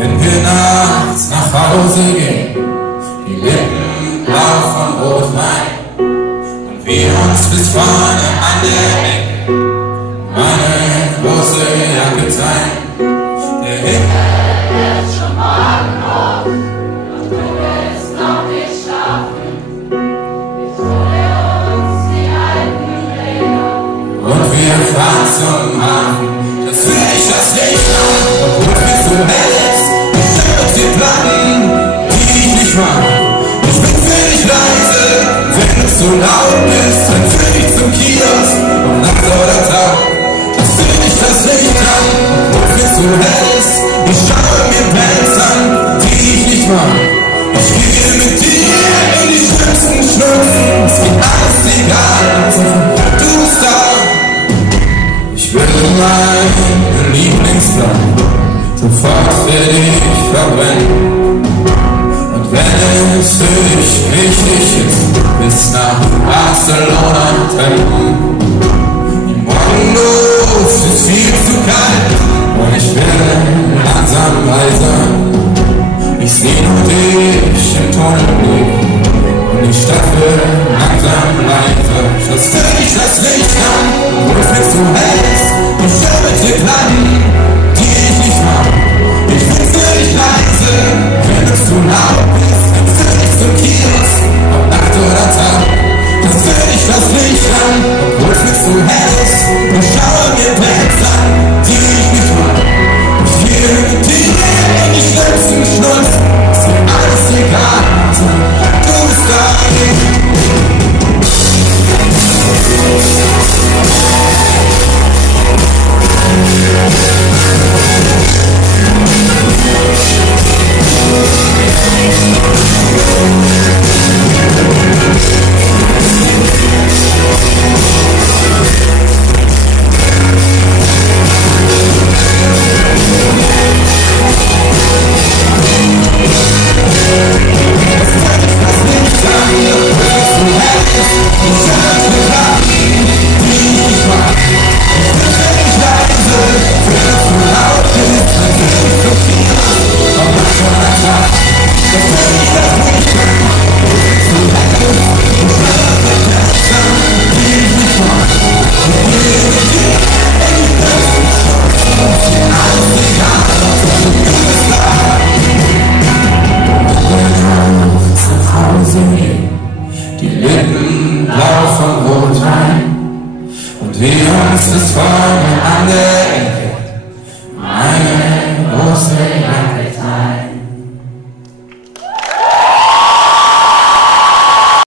Wenn wir nachts nach Hause gehen, die Lippen blau vom Rotwein und wir uns bis vorne an der Ecke meine große Jacke teilen. Der Himmel wird schon morgen hoch und du willst noch nicht schlafen. Ich hole uns die alten Räder und wir fahren zum Hafen. Das will ich das Licht an, obwohl es so hell ist. Ich stelle die Platten, die ich nicht mag. Ich bin für dich leise, wenn es so laut ist. Dann will ich zum Kiosk, ob Nacht oder Tag. Das will ich das Licht an, obwohl es so hell ist. Ich schaue mir Bands an, die ich nicht mag. Ich gehe mit dir in die schlimmsten Schnupfen. Es geht alles egal, du bist da. Ich will meinen Lieblingsplan sofort für dich verbrennen. Und wenn es für dich wichtig ist, bis nach Barcelona trennen. Die Morgenluft ist viel zu kalt und ich bin langsam leiser. Ich seh nur dich im Tunnelblick und die Stadt wird langsam leiser. Das will ich das Licht an, wo es nicht so hell ist. Ich schau mit dir Platten, die ich nicht mag. Ich bin für dich leise, wenn es zu laut ist. Dann will ich zum Kiosk, ob Nacht oder Tag. Das will ich das Licht an, obwohl es nicht so hell ist. Ich schaue mir Bands an, die ich nicht mag. Ich gehe mit dir in die schlimmsten Schnulz. Ist mir alles egal, du bist da. Die Lippen blau vom Rotwein und wir uns bis vorne an der Ecke meine große Jacke teilen.